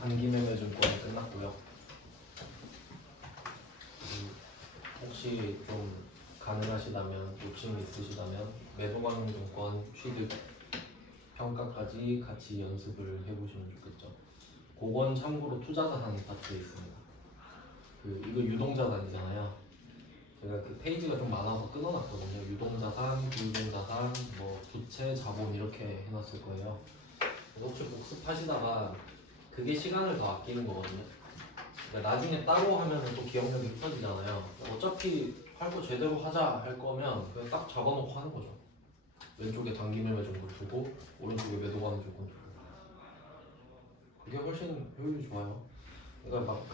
단기매매증권 끝났고요. 혹시 좀 가능하시다면 욕심이 있으시다면 매도관증권 취득 평가까지 같이 연습을 해보시면 좋겠죠. 그건 참고로 투자자산 파트에 있습니다. 이거 유동자산이잖아요. 제가 그 페이지가 좀 많아서 끊어놨거든요. 유동자산, 비유동자산, 뭐 부채, 자본 이렇게 해놨을 거예요. 그래서 혹시 복습하시다가 그게 시간을 더 아끼는 거거든요. 그러니까 나중에 따로 하면 또 기억력이 흩어지잖아요. 어차피 할 거 제대로 하자 할 거면 그냥 딱 잡아놓고 하는 거죠. 왼쪽에 단기매매 정도 두고 오른쪽에 매도가는 조건 두고 그게 훨씬 효율이 좋아요. 그러니까 막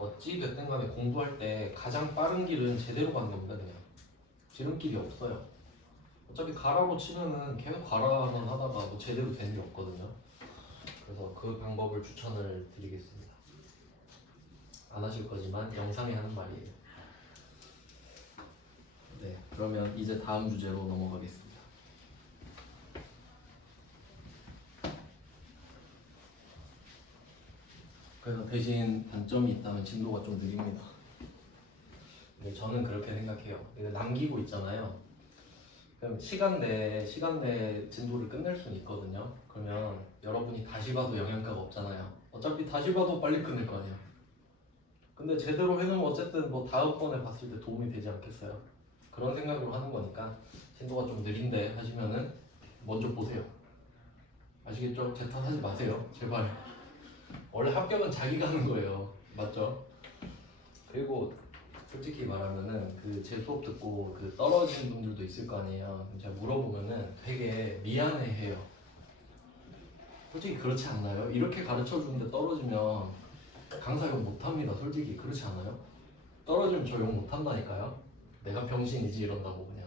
어찌 됐든 간에 공부할 때 가장 빠른 길은 제대로 가는 겁니다. 그냥 지름길이 없어요. 어차피 가라고 치면은 계속 가라만 하다가 뭐 제대로 되는 게 없거든요. 그래서 그 방법을 추천을 드리겠습니다. 안 하실 거지만 영상에 하는 말이에요. 네, 그러면 이제 다음 주제로 넘어가겠습니다. 그래서 대신 단점이 있다면 진도가 좀 느립니다. 근데 저는 그렇게 생각해요. 남기고 있잖아요. 그럼 시간 내에 진도를 끝낼 수는 있거든요. 그러면 여러분이 다시 봐도 영향가가 없잖아요. 어차피 다시 봐도 빨리 끝낼 거 아니에요. 근데 제대로 해놓으면 어쨌든 뭐 다음번에 봤을 때 도움이 되지 않겠어요? 그런 생각으로 하는 거니까 진도가 좀 느린데 하시면은 먼저 보세요. 아시겠죠? 제 탓하지 마세요. 제발. 원래 합격은 자기가 하는 거예요. 맞죠? 그리고 솔직히 말하면은 제 수업 듣고 떨어지는 분들도 있을 거 아니에요. 제가 물어보면은 되게 미안해해요. 솔직히 그렇지 않나요? 이렇게 가르쳐 주는데 떨어지면 강사 욕 못합니다. 솔직히 그렇지 않아요? 떨어지면 저 욕 못한다니까요. 내가 병신이지 이런다고 그냥.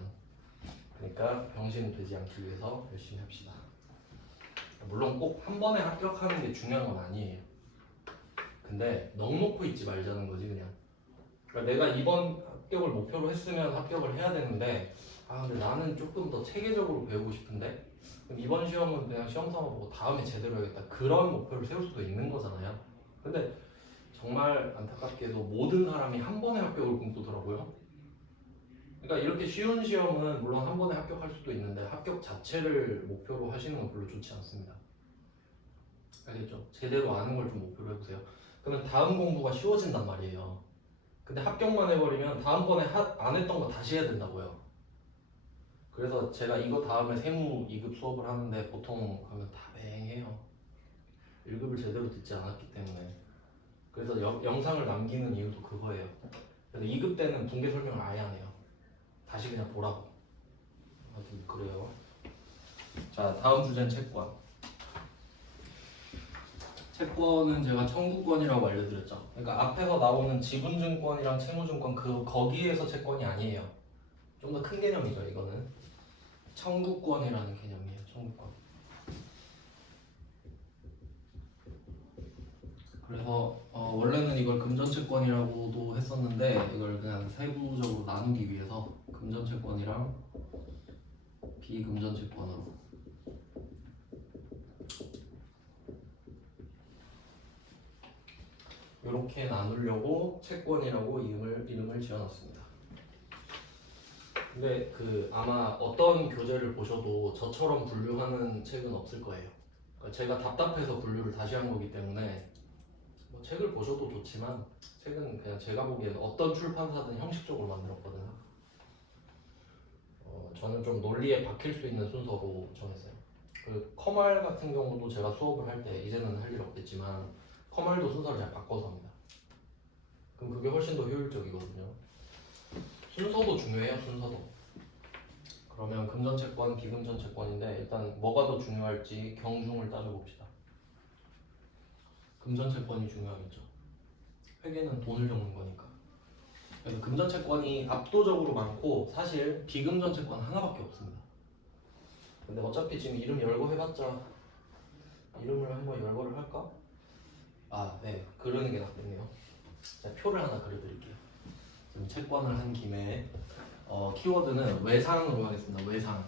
그러니까 병신 되지 않기 위해서 열심히 합시다. 물론 꼭 한 번에 합격하는 게 중요한 건 아니에요. 근데 넉놓고 있지 말자는 거지 그냥. 그러니까 내가 이번 합격을 목표로 했으면 합격을 해야 되는데 근데 나는 조금 더 체계적으로 배우고 싶은데 그럼 이번 시험은 그냥 시험 삼아 보고 다음에 제대로 해야겠다 그런 목표를 세울 수도 있는 거잖아요. 근데 정말 안타깝게도 모든 사람이 한 번에 합격을 꿈꾸더라고요. 그러니까 이렇게 쉬운 시험은 물론 한 번에 합격할 수도 있는데 합격 자체를 목표로 하시는 건 별로 좋지 않습니다. 알겠죠? 제대로 아는 걸 좀 목표로 해보세요. 그러면 다음 공부가 쉬워진단 말이에요. 근데 합격만 해버리면 다음번에 안 했던 거 다시 해야 된다고요. 그래서 제가 이거 다음에 세무 2급 수업을 하는데 보통 하면 다 맹해요. 1급을 제대로 듣지 않았기 때문에. 그래서 영상을 남기는 이유도 그거예요. 그래서 2급 때는 붕괴 설명을 아예 안 해요. 다시 그냥 보라고. 아무튼 그래요. 자, 다음 주제는 채권. 채권은 제가 청구권이라고 알려드렸죠. 그러니까 앞에서 나오는 지분증권이랑 채무증권 거기에서 채권이 아니에요. 좀 더 큰 개념이죠. 이거는 청구권이라는 개념이에요. 청구권. 그래서 원래는 이걸 금전채권이라고도 했었는데 이걸 그냥 세부적으로 나누기 위해서 금전채권이랑 비금전채권으로 이렇게 나누려고 채권이라고 이름을 지어놨습니다. 근데 아마 어떤 교재를 보셔도 저처럼 분류하는 책은 없을 거예요. 그러니까 제가 답답해서 분류를 다시 한 거기 때문에 뭐 책을 보셔도 좋지만 책은 그냥 제가 보기에는 어떤 출판사든 형식적으로 만들었거든요. 저는 좀 논리에 박힐 수 있는 순서로 정했어요. 커말 같은 경우도 제가 수업을 할 때 이제는 할 일 없겠지만 커말도 순서를 잘 바꿔서 합니다. 그럼 그게 훨씬 더 효율적이거든요. 순서도 중요해요. 순서도. 그러면 금전채권, 비금전채권인데 일단 뭐가 더 중요할지 경중을 따져봅시다. 금전채권이 중요하겠죠. 회계는 돈을 적는 거니까. 그래서 금전채권이 압도적으로 많고 사실 비금전채권 하나밖에 없습니다. 근데 어차피 지금 이름 열거 해봤자 이름을 한번 열거를 할까? 네. 그러는 게 낫겠네요. 제가 표를 하나 그려드릴게요. 지금 채권을 한 김에 키워드는 외상으로 하겠습니다. 외상.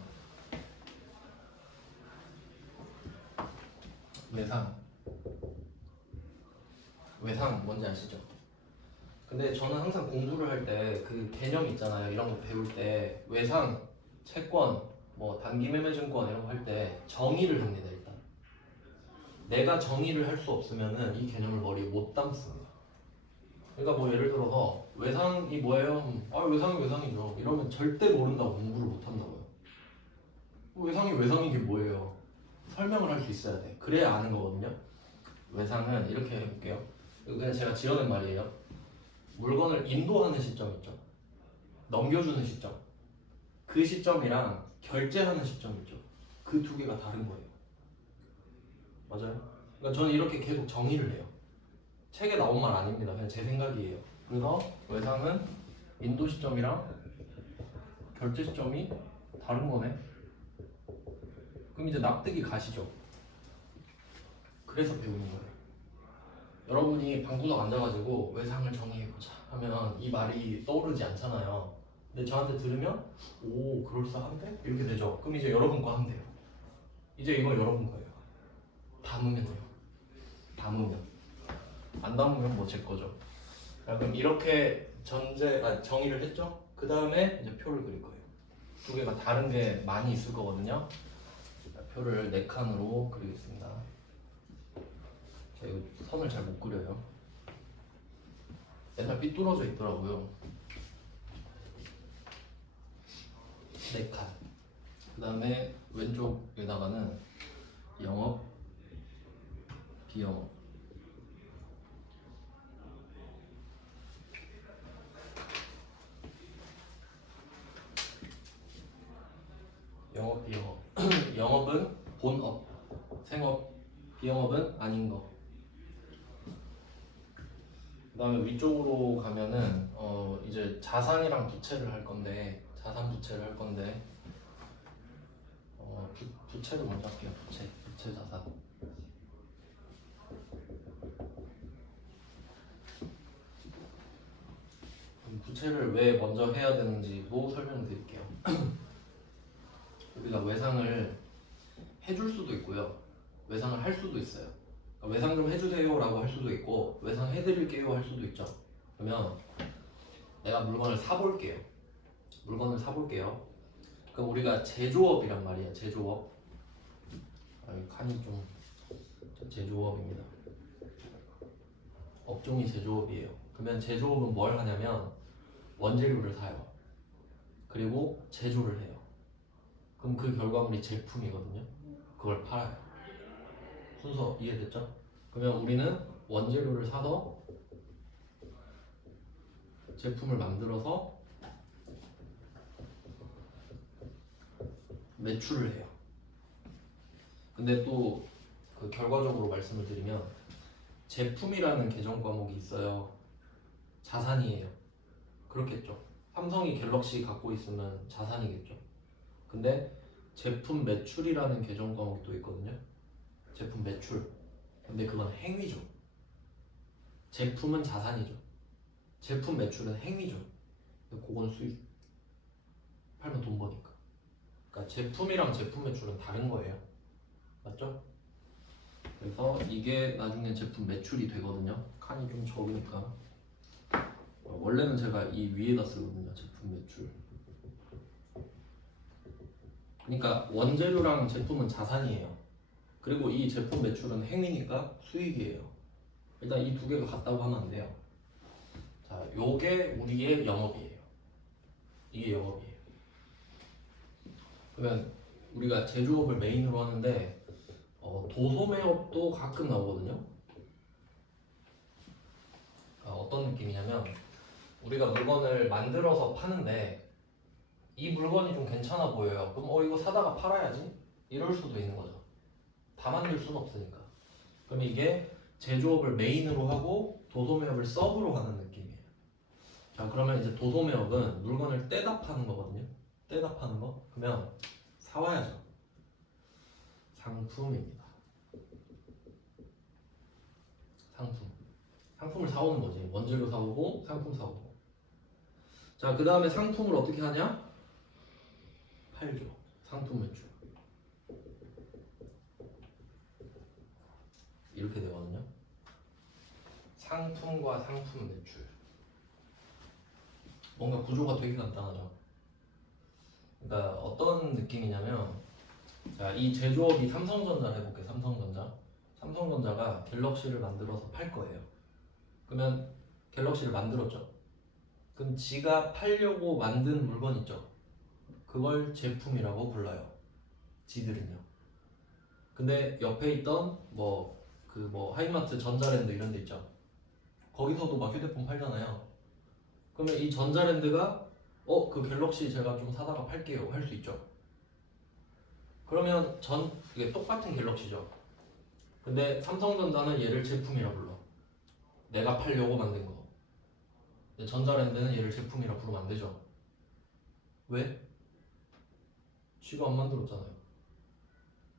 외상. 외상 뭔지 아시죠? 근데 저는 항상 공부를 할 때 그 개념 있잖아요. 이런 거 배울 때 외상, 채권, 뭐 단기 매매 증권 이런 거 할 때 정의를 합니다. 일단 내가 정의를 할 수 없으면은 이 개념을 머리에 못 담습니다. 그러니까 뭐 예를 들어서 외상이 뭐예요? 아 외상이 외상이죠. 이러면 절대 모른다고 공부를 못 한다고요. 외상이 외상인 게 뭐예요? 설명을 할 수 있어야 돼. 그래야 아는 거거든요. 외상은 이렇게 해볼게요. 이거 그냥 제가 지어낸 말이에요. 물건을 인도하는 시점 있죠. 넘겨주는 시점. 그 시점이랑 결제하는 시점 있죠. 그 두 개가 다른 거예요. 맞아요? 그러니까 저는 이렇게 계속 정의를 해요. 책에 나온 말 아닙니다. 그냥 제 생각이에요. 그래서 외상은 인도 시점이랑 결제 시점이 다른 거네. 그럼 이제 납득이 가시죠. 그래서 배우는 거예요. 여러분이 방구석 앉아가지고 외상을 정의해보자 하면 이 말이 떠오르지 않잖아요. 근데 저한테 들으면 오 그럴싸한데? 이렇게 되죠. 그럼 이제 여러분 거 하면 돼요. 이제 이거 여러분 거예요. 담으면요. 담으면. 안 담으면 뭐 제 거죠. 자, 그럼 이렇게 정의를 했죠? 그 다음에 이제 표를 그릴 거예요. 두 개가 다른 게 많이 있을 거거든요. 자, 표를 4칸으로 그리겠습니다. 제가 이거 선을 잘 못 그려요. 맨날 삐뚤어져 있더라고요. 4칸. 그 다음에 왼쪽에다가는 영업, 비영업. 영업, 비영업. 영업은 본업, 생업, 비영업은 아닌 거. 그 다음에 위쪽으로 가면은 이제 자산이랑 부채를 할 건데 자산 부채를 할 건데 부채를 먼저 할게요. 부채 자산. 부채를 왜 먼저 해야 되는지도 설명드릴게요. 우리가 외상을 해줄 수도 있고요. 외상을 할 수도 있어요. 그러니까 외상 좀 해주세요 라고 할 수도 있고 외상 해드릴게요 할 수도 있죠. 그러면 내가 물건을 사볼게요. 그럼 우리가 제조업이란 말이에요. 제조업. 칸이 좀 제조업입니다. 업종이 제조업이에요. 그러면 제조업은 뭘 하냐면 원재료를 사요. 그리고 제조를 해요. 그럼 그 결과물이 제품이거든요. 그걸 팔아요. 순서 이해됐죠? 그러면 우리는 원재료를 사서 제품을 만들어서 매출을 해요. 근데 또 그 결과적으로 말씀을 드리면 제품이라는 계정 과목이 있어요. 자산이에요. 그렇겠죠. 삼성이 갤럭시 갖고 있으면 자산이겠죠. 근데 제품 매출이라는 계정 과목도 있거든요. 제품 매출. 근데 그건 행위죠. 제품은 자산이죠. 제품 매출은 행위죠. 그건 수익. 팔면 돈 버니까. 그러니까 제품이랑 제품 매출은 다른 거예요. 맞죠? 그래서 이게 나중에 제품 매출이 되거든요. 칸이 좀 적으니까. 원래는 제가 이 위에다 쓰거든요. 제품 매출. 그러니까 원재료랑 제품은 자산이에요. 그리고 이 제품 매출은 행위니까 수익이에요. 일단 이 두 개가 같다고 하면 안 돼요. 자, 요게 우리의 영업이에요. 이게 영업이에요. 그러면 우리가 제조업을 메인으로 하는데 도소매업도 가끔 나오거든요. 어떤 느낌이냐면 우리가 물건을 만들어서 파는데 이 물건이 좀 괜찮아 보여요. 그럼 이거 사다가 팔아야지 이럴 수도 있는 거죠. 다 만들 수는 없으니까. 그럼 이게 제조업을 메인으로 하고 도소매업을 서브로 하는 느낌이에요. 자, 그러면 이제 도소매업은 물건을 떼다 파는 거거든요. 떼다 파는 거. 그러면 사와야죠. 상품입니다. 상품을 사오는 거지. 원재료 사오고 상품 사오고. 자, 그 다음에 상품을 어떻게 하냐? 팔죠. 상품 매출. 이렇게 되거든요. 상품과 상품 매출. 뭔가 구조가 되게 간단하죠. 그러니까 어떤 느낌이냐면, 자, 이 제조업이 삼성전자를 해볼게요. 삼성전자가 갤럭시를 만들어서 팔 거예요. 그러면 갤럭시를 만들었죠. 그럼 지가 팔려고 만든 물건 있죠. 그걸 제품이라고 불러요. 지들은요. 근데 옆에 있던 하이마트, 전자랜드 이런 데 있죠. 거기서도 막 휴대폰 팔잖아요. 그러면 이 전자랜드가 그 갤럭시 제가 좀 사다가 팔게요 할 수 있죠. 그러면 이게 똑같은 갤럭시죠. 근데 삼성전자는 얘를 제품이라 불러. 내가 팔려고 만든 거. 근데 전자랜드는 얘를 제품이라 부르면 안 되죠. 왜? 쥐가 안 만들었잖아요.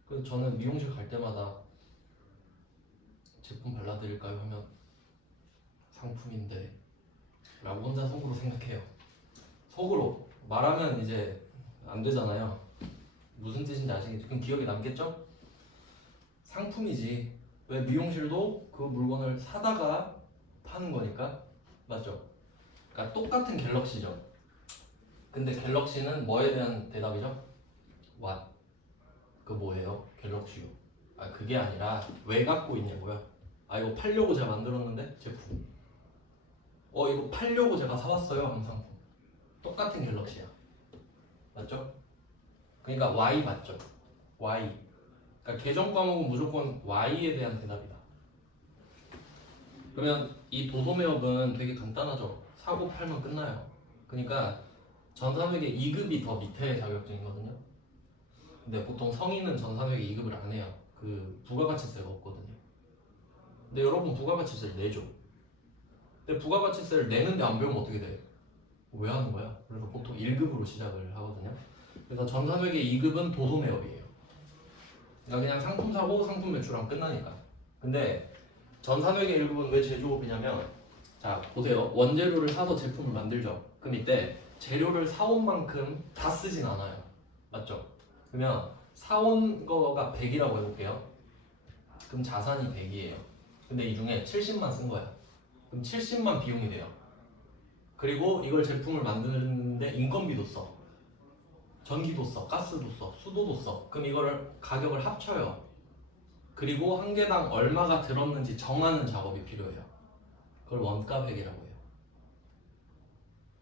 그래서 저는 미용실 갈 때마다 제품 발라드릴까요? 하면 상품인데 라고 혼자 속으로 생각해요. 속으로 말하면 이제 안 되잖아요. 무슨 뜻인지 아시겠죠? 그럼 기억에 남겠죠? 상품이지. 왜? 미용실도 그 물건을 사다가 파는 거니까. 맞죠? 그러니까 똑같은 갤럭시죠. 근데 갤럭시는 뭐에 대한 대답이죠? What? 그 뭐예요? 갤럭시요. 그게 아니라 왜 갖고 있냐고요? 이거 팔려고 제가 만들었는데 제품. 이거 팔려고 제가 사왔어요. 항상 똑같은 갤럭시야. 맞죠? 그러니까 Y 맞죠? Y. 그러니까 계정 과목은 무조건 Y에 대한 대답이다. 그러면 이 도소매업은 되게 간단하죠. 사고 팔면 끝나요. 그러니까 전산회계 2급이 더 밑에 자격증이거든요. 근데 보통 성인은 전산회계 2급을 안 해요. 그 부가가치세가 없거든요. 근데 여러분 부가가치세를 내죠. 근데 부가가치세를 내는데 안 배우면 어떻게 돼? 왜 하는 거야? 그래서 보통 1급으로 시작을 하거든요. 그래서 전산회계 2급은 도소매업이에요. 그러니까 그냥 상품 사고 상품 매출하면 끝나니까. 근데 전산회계 1급은 왜 제조업이냐면, 자 보세요. 원재료를 사서 제품을 만들죠. 그럼 이때 재료를 사온 만큼 다 쓰진 않아요. 맞죠? 그러면 사온 거가 100이라고 해볼게요. 그럼 자산이 100이에요. 근데 이 중에 70만 쓴 거야. 그럼 70만 비용이 돼요. 그리고 이걸 제품을 만드는데 인건비도 써, 전기도 써, 가스도 써, 수도도 써. 그럼 이거를 가격을 합쳐요. 그리고 한 개당 얼마가 들었는지 정하는 작업이 필요해요. 그걸 원가 회계라고 해요.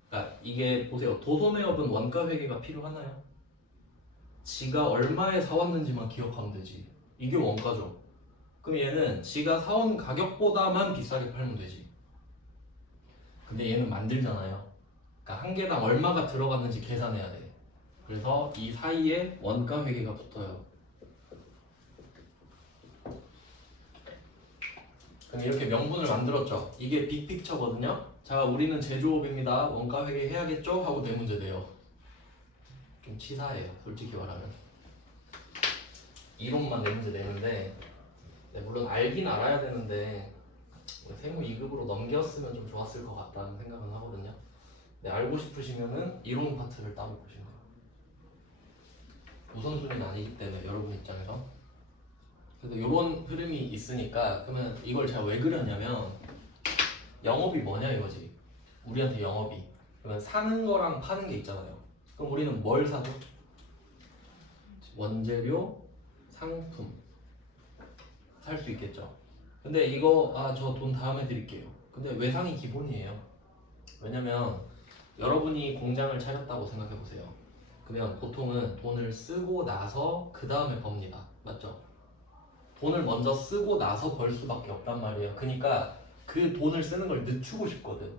그러니까 이게 보세요. 도소매업은 원가 회계가 필요하나요? 지가 얼마에 사왔는지만 기억하면 되지. 이게 원가죠. 그럼 얘는 지가 사온 가격보다만 비싸게 팔면 되지. 근데 얘는 만들잖아요. 그러니까 한 개당 얼마가 들어갔는지 계산해야 돼. 그래서 이 사이에 원가 회계가 붙어요. 그럼 이렇게 명분을 만들었죠. 이게 빅픽처거든요. 자, 우리는 제조업입니다. 원가 회계 해야겠죠? 하고 네 문제 내요. 좀 치사해요, 솔직히 말하면. 이론만 네 문제 내는데, 물론 알긴 알아야 되는데 세무 2급으로 넘겼으면 좀 좋았을 것 같다는 생각은 하거든요. 알고 싶으시면은 이론 파트를 따로 보시면 돼요. 우선순위는 아니기 때문에 여러분 입장에서. 그래서 이런 흐름이 있으니까, 그러면 이걸 제가 왜 그렸냐면, 영업이 뭐냐 이거지. 우리한테 영업이. 그러면 사는 거랑 파는 게 있잖아요. 그럼 우리는 뭘 사죠? 원재료, 상품 살 수 있겠죠. 근데 이거 저 돈 다음에 드릴게요. 근데 외상이 기본이에요. 왜냐면 여러분이 공장을 차렸다고 생각해 보세요. 그러면 보통은 돈을 쓰고 나서 그 다음에 법니다. 맞죠? 돈을 먼저 쓰고 나서 벌 수밖에 없단 말이에요. 그러니까 그 돈을 쓰는 걸 늦추고 싶거든.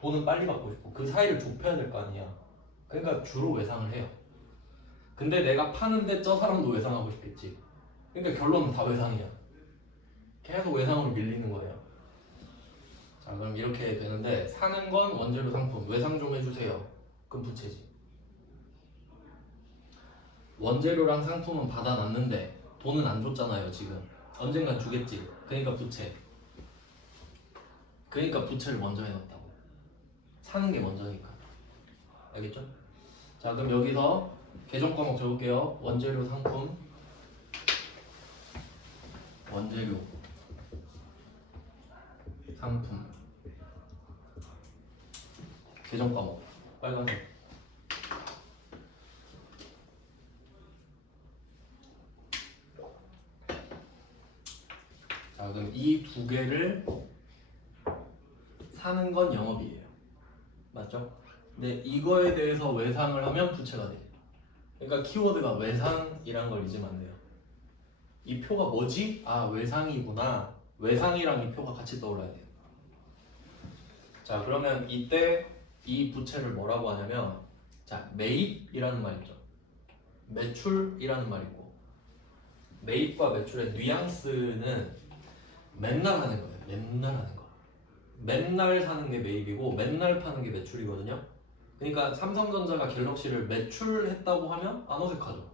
돈은 빨리 받고 싶고 그 사이를 좁혀야 될 거 아니야. 그러니까 주로 외상을 해요. 근데 내가 파는데 저 사람도 외상하고 싶겠지. 그러니까 결론은 다 외상이야. 계속 외상으로 밀리는 거예요. 자, 그럼 이렇게 되는데, 사는 건 원재료 상품, 외상 좀 해주세요. 그럼 부채지. 원재료랑 상품은 받아놨는데 돈은 안 줬잖아요. 지금 언젠간 주겠지. 그러니까 부채. 그러니까 부채를 먼저 해놨다고. 사는 게 먼저니까. 알겠죠? 자, 그럼 여기서 계정 과목 적을게요. 원재료 상품, 원재료 상품. 계정 과목 빨간색. 자, 그럼 이 두 개를 사는 건 영업이에요. 맞죠? 근데 이거에 대해서 외상을 하면 부채가 돼. 그러니까 키워드가 외상이란 걸 잊으면 안 돼요. 이 표가 뭐지? 아, 외상이구나. 외상이랑 이 표가 같이 떠올라야 돼요. 자, 그러면 이때 이 부채를 뭐라고 하냐면, 자, 매입이라는 말 있죠. 매출이라는 말 있고, 매입과 매출의 뉘앙스는 맨날 하는 거예요. 맨날 하는 거. 맨날 사는 게 매입이고 맨날 파는 게 매출이거든요. 그러니까 삼성전자가 갤럭시를 매출했다고 하면 안 어색하죠.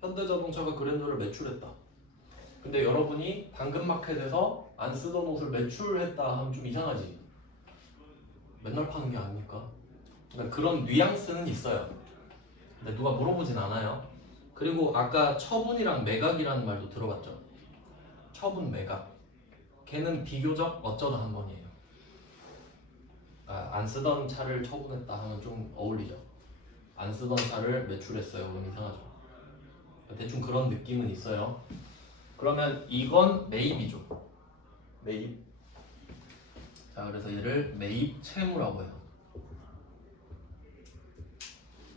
현대자동차가 그랜저를 매출했다. 근데 여러분이 당근마켓에서 안 쓰던 옷을 매출했다 하면 좀 이상하지. 맨날 파는 게 아니니까. 그러니까 그런 뉘앙스는 있어요. 근데 누가 물어보진 않아요. 그리고 아까 처분이랑 매각이라는 말도 들어봤죠. 처분, 매각. 걔는 비교적 어쩌다 한 번이에요. 안 쓰던 차를 처분했다 하면 좀 어울리죠. 안 쓰던 차를 매출했어요. 그럼 이상하죠. 대충 그런 느낌은 있어요. 그러면 이건 매입이죠. 매입. 자, 그래서 얘를 매입 채무라고 해요.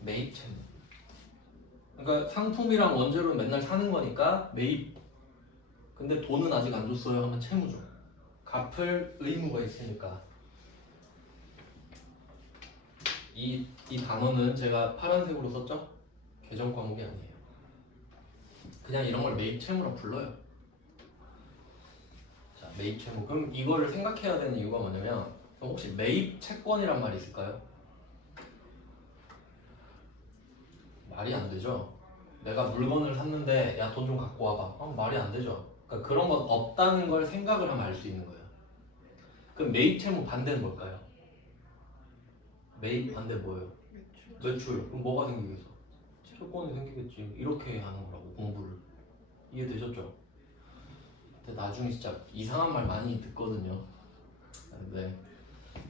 매입 채무. 그러니까 상품이랑 원재료는 맨날 사는 거니까 매입. 근데 돈은 아직 안 줬어요 하면 채무죠. 갚을 의무가 있으니까. 이 단어는 제가 파란색으로 썼죠? 계정 과목이 아니에요. 그냥 이런 걸 매입 채무라 불러요. 자, 매입 채무. 그럼 이거를 생각해야 되는 이유가 뭐냐면, 혹시 매입 채권이란 말이 있을까요? 말이 안 되죠. 내가 물건을 샀는데 야, 돈 좀 갖고 와봐. 말이 안 되죠. 그러니까 그런 건 없다는 걸 생각을 하면 알 수 있는 거예요. 그럼 매입 채무 반대는 뭘까요? 매입 반대 뭐예요? 매출. 그럼 뭐가 생기겠어? 채권이 생기겠지. 이렇게 하는 거라고, 공부를. 이해되셨죠? 근데 나중에 진짜 이상한 말 많이 듣거든요. 근데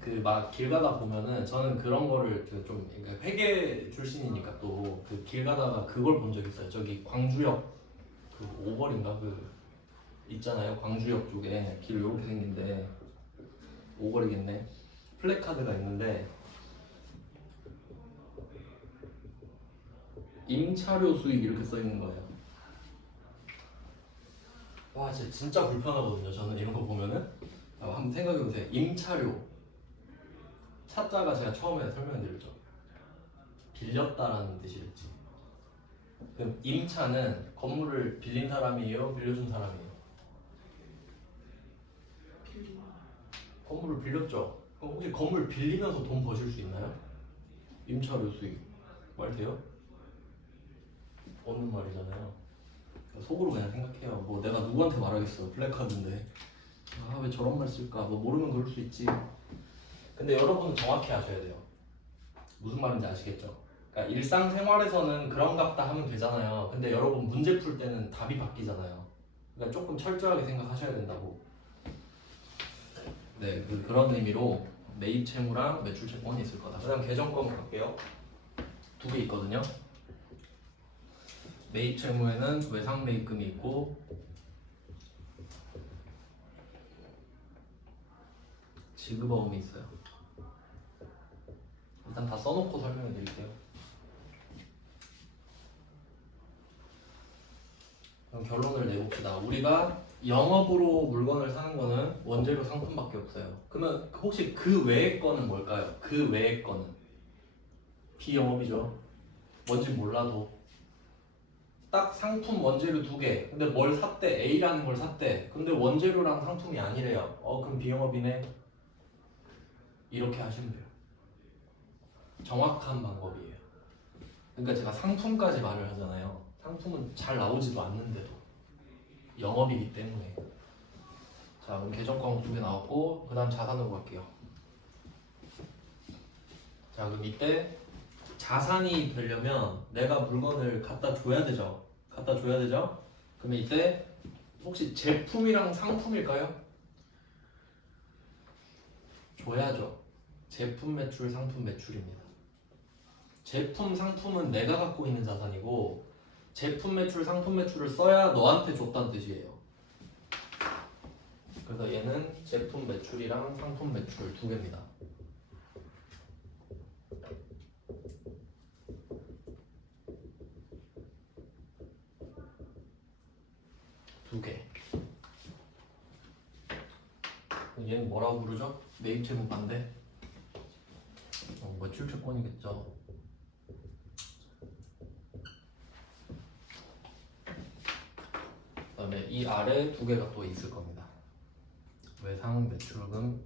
그 막 길 가다 보면은 저는 그런 거를 좀 그러니까 회계 출신이니까 또 그 길 가다가 그걸 본 적 있어요. 저기 광주역 그 오거리인가 그 있잖아요. 광주역 쪽에 길 이렇게 생긴데 오거리겠네. 플래카드가 있는데 임차료 수익 이렇게 써 있는 거예요. 와, 진짜 불편하거든요. 저는 이런 거 보면은 한번 생각해 보세요. 임차료. 차자가 제가 처음에 설명드렸죠. 빌렸다라는 뜻이랬지. 그럼 임차는 건물을 빌린 사람이에요? 빌려준 사람이에요? 건물을 빌렸죠. 그럼 혹시 건물 빌리면서 돈 버실 수 있나요? 임차료 수익. 말 돼요? 없는 말이잖아요. 속으로 그냥 생각해요. 뭐 내가 누구한테 말하겠어. 플래카드인데. 아, 왜 저런 말 쓸까? 뭐 모르면 그럴 수 있지. 근데 여러분은 정확히 아셔야 돼요. 무슨 말인지 아시겠죠? 그러니까 일상생활에서는 그런갑다 하면 되잖아요. 근데 여러분 문제 풀 때는 답이 바뀌잖아요. 그러니까 조금 철저하게 생각하셔야 된다고. 네, 그런 의미로 매입 채무랑 매출 채권이 있을 거다. 그다음 계정 과목 갈게요. 두 개 있거든요. 매입 채무에는 외상 매입금이 있고 지급어음이 있어요. 일단 다 써놓고 설명해 드릴게요. 그럼 결론을 내봅시다. 우리가 영업으로 물건을 사는 거는 원재료 상품밖에 없어요. 그러면 혹시 그 외의 거는 뭘까요? 그 외의 거는 비영업이죠. 뭔지 몰라도 딱 상품 원재료 두 개. 근데 뭘 샀대? A라는 걸 샀대. 근데 원재료랑 상품이 아니래요. 그럼 비영업이네. 이렇게 하시면 돼요. 정확한 방법이에요. 그러니까 제가 상품까지 말을 하잖아요. 상품은 잘 나오지도 않는데도 영업이기 때문에. 자, 그럼 계정 과목 두 개 나왔고 그 다음 자산으로 갈게요. 자, 그럼 이때 자산이 되려면 내가 물건을 갖다 줘야 되죠. 갖다 줘야 되죠. 그러면 이때 혹시 제품이랑 상품일까요? 줘야죠. 제품 매출, 상품 매출입니다. 제품, 상품은 내가 갖고 있는 자산이고 제품 매출, 상품 매출을 써야 너한테 줬다는 뜻이에요. 그래서 얘는 제품 매출이랑 상품 매출 두 개입니다. 두 개. 얘는 뭐라고 부르죠? 매입 채무가인데 매출 채권이겠죠. 그다음에 이 아래 두 개가 또 있을 겁니다. 외상 매출금,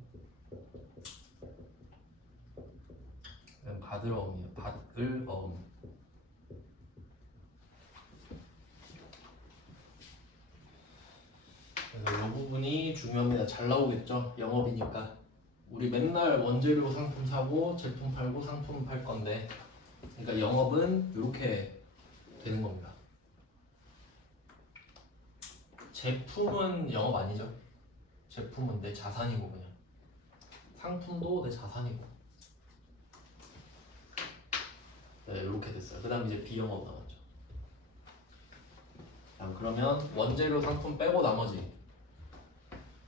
받을 어음이에요. 받을 어음. 그래서 이 부분이 중요합니다. 잘 나오겠죠? 영업이니까. 우리 맨날 원재료 상품 사고 제품 팔고 상품 팔 건데, 그러니까 영업은 이렇게 되는 겁니다. 제품은 영업 아니죠? 제품은 내 자산이고 그냥 상품도 내 자산이고. 네, 이렇게 됐어요. 그 다음 이제 비영업 나왔죠. 자, 그러면 원재료 상품 빼고 나머지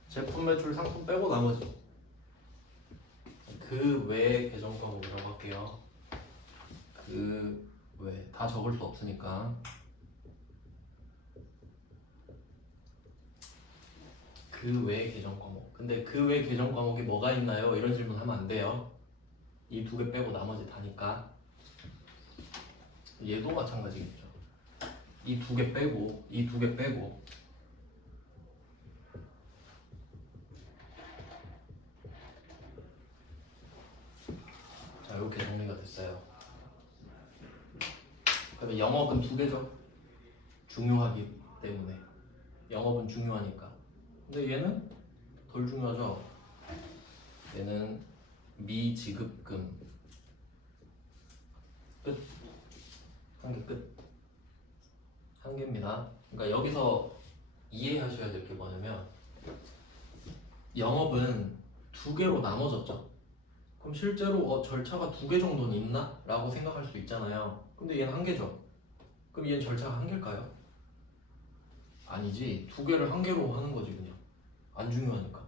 제품 매출 상품 빼고 나머지 그 외의 계정 과목이라고 할게요. 그 외 다 적을 수 없으니까 그 외의 계정 과목. 근데 그 외 계정 과목이 뭐가 있나요? 이런 질문 하면 안 돼요. 이 두 개 빼고 나머지 다니까. 얘도 마찬가지겠죠. 이 두 개 빼고 이 두 개 빼고 자, 이렇게 정리가 됐어요. 그러면 영업은 두 개죠. 중요하기 때문에 영업은 중요하니까. 근데 얘는 덜 중요하죠. 얘는 미지급금. 끝. 한 개 끝. 한 개입니다. 그러니까 여기서 이해하셔야 될 게 뭐냐면 영업은 두 개로 나눠졌죠. 그럼 실제로 절차가 두 개 정도는 있나? 라고 생각할 수 있잖아요. 근데 얘는 한 개죠. 그럼 얘는 절차가 한 개일까요? 아니지. 두 개를 한 개로 하는 거지 그냥. 안 중요하니까.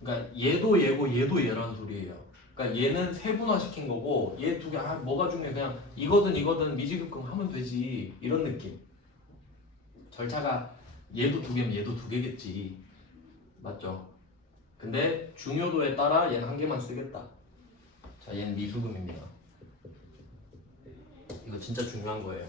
그러니까 얘도 얘고 얘도 얘라는 소리예요. 그러니까 얘는 세분화 시킨 거고 얘 두 개 뭐가 중요해? 그냥 이거든 미지급금 하면 되지. 이런 느낌. 절차가 얘도 두 개면 얘도 두 개겠지. 맞죠? 근데 중요도에 따라 얘는 한 개만 쓰겠다. 자, 얘는 미수금입니다. 이거 진짜 중요한 거예요.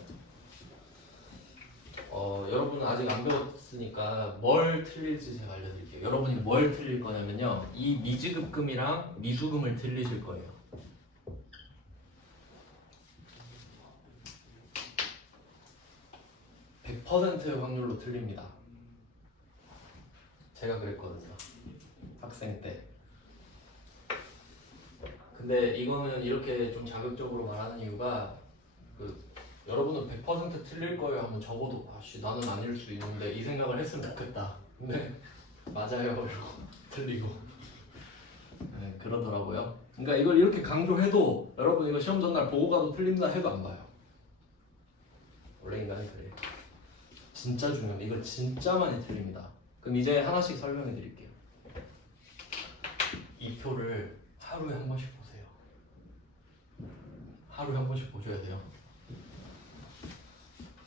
여러분은 아직 안 배웠으니까 뭘 틀릴지 제가 알려드릴게요. 여러분이 뭘 틀릴 거냐면요, 이 미지급금이랑 미수금을 틀리실 거예요. %의 확률로 틀립니다. 제가 그랬거든요, 학생 때. 근데 이거는 이렇게 좀 자극적으로 말하는 이유가 여러분은 100% 틀릴 거예요 하면 적어도 아씨 나는 아닐 수 있는데 이 생각을 했으면 좋겠다. 근데 맞아요 이러고 틀리고. 네, 그러더라고요. 그러니까 이걸 이렇게 강조해도 여러분 이거 시험 전날 보고 가도 틀린다 해도 안 봐요. 원래 인간이 그래요. 진짜 중요해요. 이거 진짜 많이 틀립니다. 그럼 이제 하나씩 설명해 드릴게요. 이 표를 하루에 한 번씩 보세요. 하루에 한 번씩 보셔야 돼요.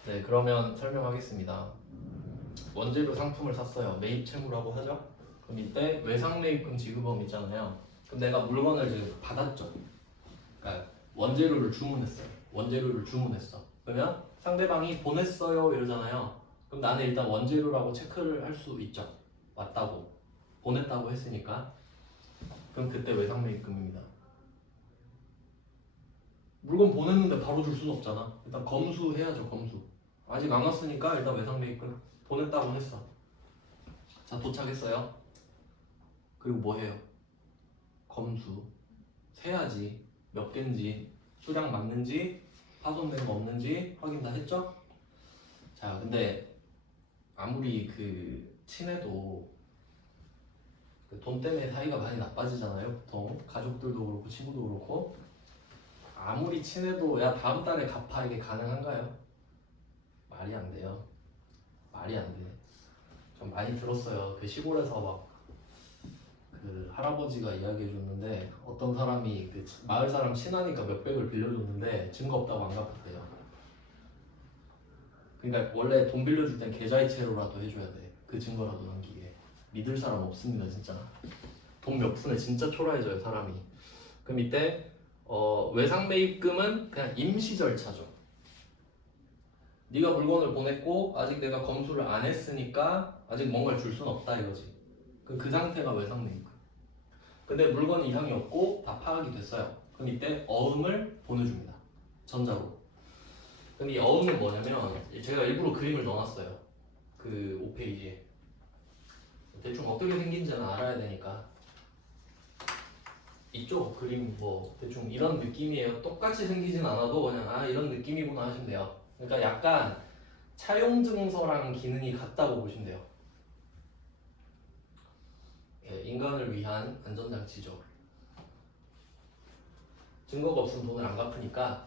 네, 그러면 설명하겠습니다. 원재료 상품을 샀어요. 매입 채무라고 하죠. 그럼 이때 외상 매입금 지급어음 있잖아요. 그럼 내가 물건을 지금 받았죠. 그러니까 원재료를 주문했어요. 원재료를 주문했어. 그러면 상대방이 보냈어요 이러잖아요. 그럼 나는 일단 원재료라고 체크를 할 수 있죠. 맞다고 보냈다고 했으니까. 그럼 그때 외상 매입금입니다. 물건 보냈는데 바로 줄 수는 없잖아. 일단 검수해야죠. 검수. 아직 안 왔으니까 일단 외상 매입금 보냈다고 했어. 자, 도착했어요. 그리고 뭐 해요? 검수 세야지. 몇 개인지, 수량 맞는지, 파손된 거 없는지 확인 다 했죠? 자, 근데 아무리 친해도 돈 때문에 사이가 많이 나빠지잖아요. 보통 가족들도 그렇고 친구도 그렇고. 아무리 친해도 야 다음 달에 갚아 이게 가능한가요? 말이 안 돼요. 말이 안 돼. 좀 많이 들었어요. 그 시골에서 막 그 할아버지가 이야기해 줬는데 어떤 사람이 그 마을 사람 친하니까 몇백을 빌려줬는데 증거 없다고 안 갚았대요. 그러니까 원래 돈 빌려줄 땐 계좌이체로라도 해줘야 돼. 그 증거라도 남기게. 믿을 사람 없습니다 진짜. 돈 몇 푼에 진짜 초라해져요 사람이. 그럼 이때 외상 매입금은 그냥 임시 절차죠. 네가 물건을 보냈고 아직 내가 검수를 안 했으니까 아직 뭔가를 줄 수는 없다 이거지. 그 상태가 외상 매입금. 근데 물건 이상이 없고 다 파악이 됐어요. 그럼 이때 어음을 보내줍니다. 전자로. 그럼 이 어음은 뭐냐면 제가 일부러 그림을 넣어놨어요. 그 5페이지에. 대충 어떻게 생긴지는 알아야 되니까. 이쪽 그림 뭐 대충 이런 느낌이에요. 똑같이 생기진 않아도 그냥 아 이런 느낌이구나 하시면 돼요. 그러니까 약간 차용증서랑 기능이 같다고 보시면 돼요. 예, 인간을 위한 안전장치죠. 증거가 없으면 돈을 안 갚으니까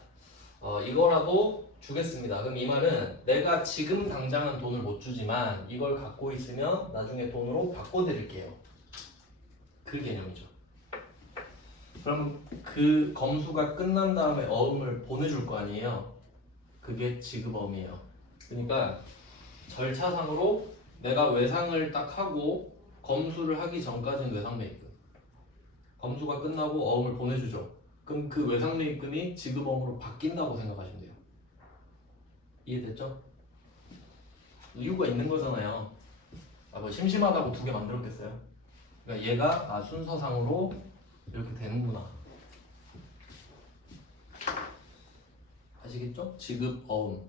이거라도 주겠습니다. 그럼 이 말은 내가 지금 당장은 돈을 못 주지만 이걸 갖고 있으면 나중에 돈으로 바꿔드릴게요. 그 개념이죠. 그럼 그 검수가 끝난 다음에 어음을 보내줄 거 아니에요. 그게 지급어음이에요. 그러니까 절차상으로 내가 외상을 딱 하고 검수를 하기 전까지는 외상 매입금. 검수가 끝나고 어음을 보내주죠. 그럼 그 외상 매입금이 지급어음으로 바뀐다고 생각하시면 돼요. 이해됐죠? 이유가 있는 거잖아요. 뭐 심심하다고 두 개 만들었겠어요? 그러니까 얘가 순서상으로 이렇게 되는구나. 아시겠죠? 지급 어음.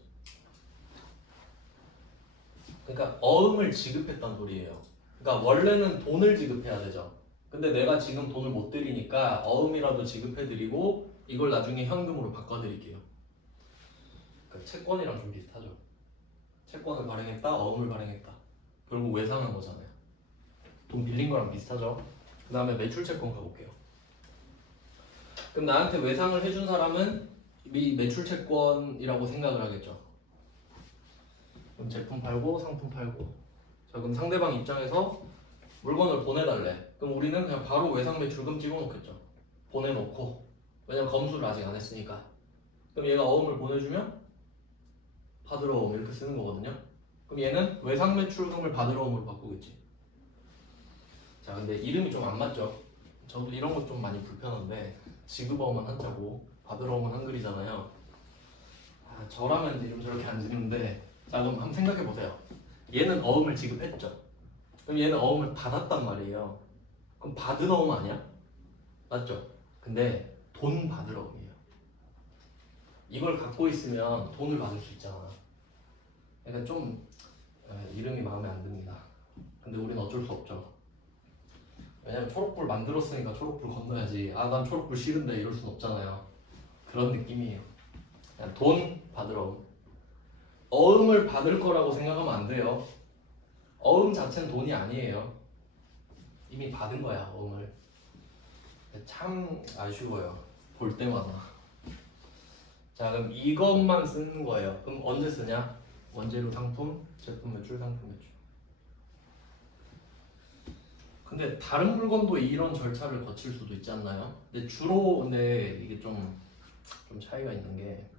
그러니까 어음을 지급했단 소리예요. 그러니까 원래는 돈을 지급해야 되죠. 근데 내가 지금 돈을 못 드리니까 어음이라도 지급해드리고 이걸 나중에 현금으로 바꿔드릴게요. 그러니까 채권이랑 좀 비슷하죠. 채권을 발행했다, 어음을 발행했다. 결국 외상한 거잖아요. 돈 빌린 거랑 비슷하죠. 그 다음에 매출 채권 가볼게요. 그럼 나한테 외상을 해준 사람은 이 매출 채권이라고 생각을 하겠죠. 그럼 제품 팔고 상품 팔고. 자 그럼 상대방 입장에서 물건을 보내달래. 그럼 우리는 그냥 바로 외상 매출금 찍어놓겠죠. 보내놓고. 왜냐면 검수를 아직 안 했으니까. 그럼 얘가 어음을 보내주면 받으러 어음 이렇게 쓰는 거거든요. 그럼 얘는 외상 매출금을 받으러 어음으로 바꾸겠지. 자 근데 이름이 좀 안 맞죠. 저도 이런 거 좀 많이 불편한데 지급어음은 한자고 받으러 어음은 한글이잖아요. 저라면 이름 저렇게 안 짓는데 자 그럼 한번 생각해 보세요. 얘는 어음을 지급했죠. 그럼 얘는 어음을 받았단 말이에요. 그럼 받은 어음 아니야? 맞죠? 근데 돈 받을 어음이에요. 이걸 갖고 있으면 돈을 받을 수 있잖아. 그러니까 좀 이름이 마음에 안 듭니다. 근데 우리는 어쩔 수 없죠. 왜냐면 초록불 만들었으니까 초록불 건너야지. 난 초록불 싫은데 이럴 순 없잖아요. 그런 느낌이에요. 그냥 돈 받으러 어음. 어음을 받을 거라고 생각하면 안 돼요. 어음 자체는 돈이 아니에요. 이미 받은 거야 어음을. 참 아쉬워요. 볼 때마다. 자 그럼 이것만 쓰는 거예요. 그럼 언제 쓰냐? 원재료 상품, 제품 매출, 상품 매출. 근데 다른 물건도 이런 절차를 거칠 수도 있지 않나요? 근데 주로 근데 이게 좀 차이가 있는 게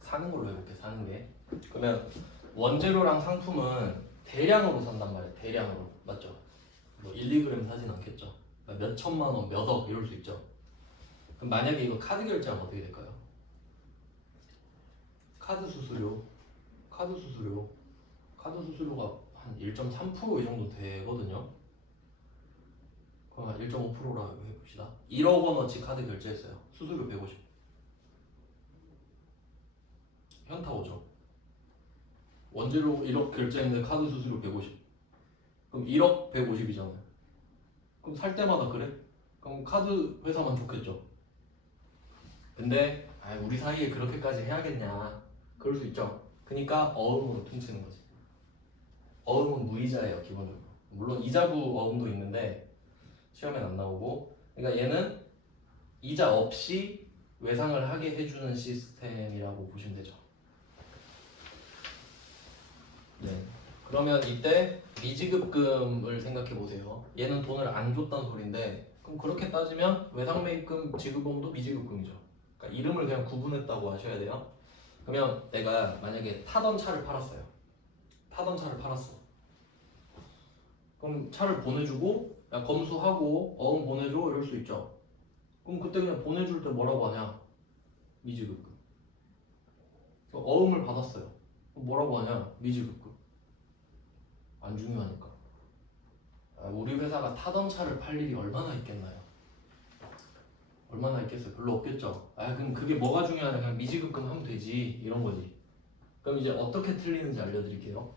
사는 걸로 해볼게. 사는 게. 그러면 원재료랑 상품은 대량으로 산단 말이에요. 대량으로. 맞죠? 뭐 1, 2g 사진 않겠죠. 몇 천만 원, 몇 억 이럴 수 있죠. 그럼 만약에 이거 카드 결제하면 어떻게 될까요? 카드 수수료가 한 1.3% 이 정도 되거든요. 그럼 1.5%라고 해봅시다. 1억 원어치 카드 결제했어요. 수수료 150. 현타 오죠. 원재료 1억 결제했는데 카드 수수료 150. 그럼 1억 150이잖아요. 그럼 살 때마다 그래? 그럼 카드 회사만 좋겠죠. 근데 우리 사이에 그렇게까지 해야겠냐? 그럴 수 있죠. 그러니까 어음으로 퉁치는 거지. 어음은 무이자예요 기본적으로. 물론 이자부 어음도 있는데 시험엔 안 나오고, 그러니까 얘는 이자 없이 외상을 하게 해주는 시스템이라고 보시면 되죠. 네. 그러면 이때 미지급금을 생각해 보세요. 얘는 돈을 안 줬다는 소린데, 그럼 그렇게 따지면 외상매입금 지급보험도 미지급금이죠. 그러니까 이름을 그냥 구분했다고 하셔야 돼요. 그러면 내가 만약에 타던 차를 팔았어요. 타던 차를 팔았어. 그럼 차를 보내주고, 야 검수하고 어음 보내줘 이럴 수 있죠. 그럼 그때 그냥 보내줄 때 뭐라고 하냐? 미지급금. 어음을 받았어요. 그럼 뭐라고 하냐? 미지급금. 안 중요하니까. 우리 회사가 타던 차를 팔 일이 얼마나 있겠나요? 얼마나 있겠어요? 별로 없겠죠. 그럼 그게 뭐가 중요하냐? 그냥 미지급금 하면 되지, 이런 거지. 그럼 이제 어떻게 틀리는지 알려드릴게요.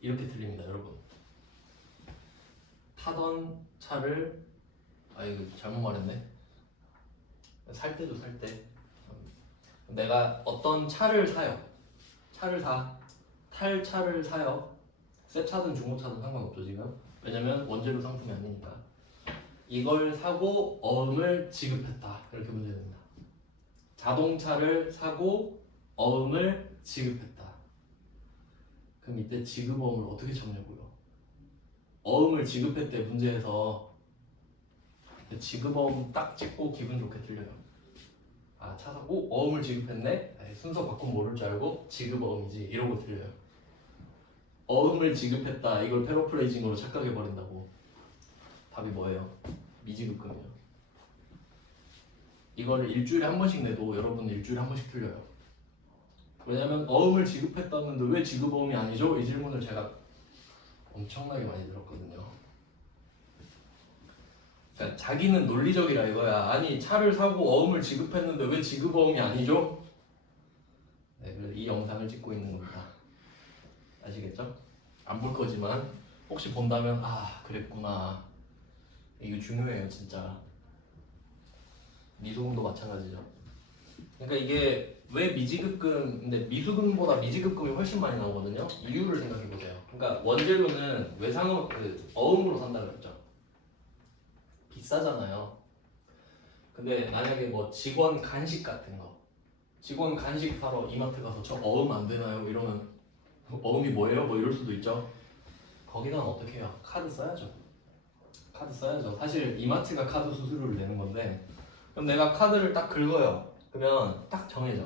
이렇게 틀립니다, 여러분. 타던 차를, 이거 잘못 말했네. 살 때도 살 때. 내가 어떤 차를 사요. 차를 사. 탈 차를 사요. 새 차든 중고차든 상관없죠 지금. 왜냐면 원재료 상품이 아니니까. 이걸 사고 어음을 지급했다, 이렇게 보면 됩니다. 자동차를 사고 어음을 지급했다. 그럼 이때 지급어음을 어떻게 적냐고요? 어음을 지급했대 문제에서. 지급어음 딱 찍고 기분 좋게 틀려요. 차 사고 어음을 지급했네? 순서 바꾸면 모를 줄 알고 지급어음이지, 이러고 틀려요. 어음을 지급했다, 이걸 패러프레이징으로 착각해버린다고. 답이 뭐예요? 미지급금이요. 이거를 일주일에 한 번씩 내도 여러분은 일주일에 한 번씩 틀려요. 왜냐면 어음을 지급했다는데 왜 지급어음이 아니죠? 이 질문을 제가 엄청나게 많이 들었거든요. 그러니까 자기는 논리적이라 이거야. 아니 차를 사고 어음을 지급했는데 왜 지급어음이 아니죠? 네, 그래서 이 영상을 찍고 있는 겁니다. 아시겠죠? 안 볼 거지만 혹시 본다면 그랬구나. 이거 중요해요 진짜. 미수금도 마찬가지죠. 그러니까 이게 왜 미지급금, 근데 미수금보다 미지급금이 훨씬 많이 나오거든요. 이유를 생각해 보세요. 그러니까 원재료는 외상어 어음으로 산다 그랬죠. 비싸잖아요. 근데 만약에 뭐 직원 간식 같은 거, 직원 간식 사러 이마트 가서 저 어음 안 되나요? 이러면 어음이 뭐예요? 뭐 이럴 수도 있죠. 거기다는 어떻게 해요? 카드 써야죠. 카드 써야죠. 사실 이마트가 카드 수수료를 내는 건데, 그럼 내가 카드를 딱 긁어요. 그러면 딱 정해져.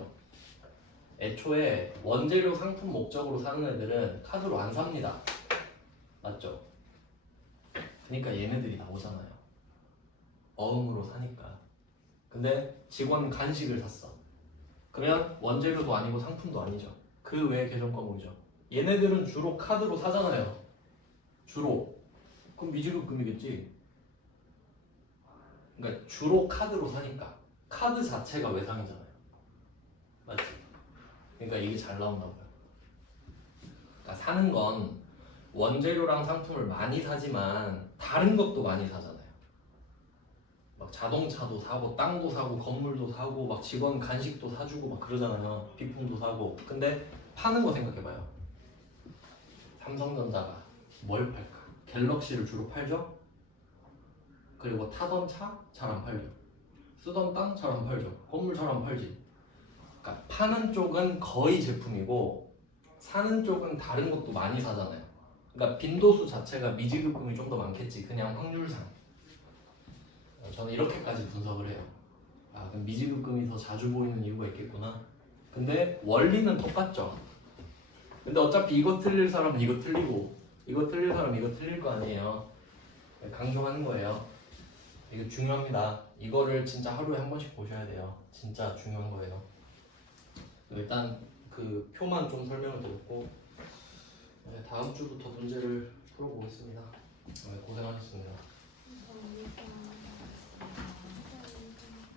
애초에 원재료 상품 목적으로 사는 애들은 카드로 안 삽니다. 맞죠? 그러니까 얘네들이 나오잖아요. 어음으로 사니까. 근데 직원 간식을 샀어. 그러면 원재료도 아니고 상품도 아니죠. 그 외 계정 과목이죠. 얘네들은 주로 카드로 사잖아요. 주로. 그럼 미지급금이겠지. 그러니까 주로 카드로 사니까. 카드 자체가 외상이잖아요. 맞지? 그러니까 이게 잘 나온다고요. 그러니까 사는 건 원재료랑 상품을 많이 사지만 다른 것도 많이 사잖아요. 막 자동차도 사고 땅도 사고 건물도 사고 막 직원 간식도 사주고 막 그러잖아요. 비품도 사고. 근데 파는 거 생각해봐요. 삼성전자가 뭘 팔까? 갤럭시를 주로 팔죠? 그리고 타던 차? 잘 안 팔죠. 쓰던 땅? 잘 안 팔죠. 건물 잘 안 팔지. 그러니까 파는 쪽은 거의 제품이고 사는 쪽은 다른 것도 많이 사잖아요. 그러니까 빈도수 자체가 미지급금이 좀 더 많겠지. 그냥 확률상. 저는 이렇게까지 분석을 해요. 그럼 미지급금이 더 자주 보이는 이유가 있겠구나. 근데 원리는 똑같죠. 근데 어차피 이거 틀릴 사람은 이거 틀리고 이거 틀릴 사람은 이거 틀릴 거 아니에요. 강조하는 거예요. 이거 중요합니다. 이거를 진짜 하루에 한 번씩 보셔야 돼요. 진짜 중요한 거예요. 일단 그 표만 좀 설명을 드렸고, 다음 주부터 문제를 풀어보겠습니다. 고생하셨습니다. 감사합니다.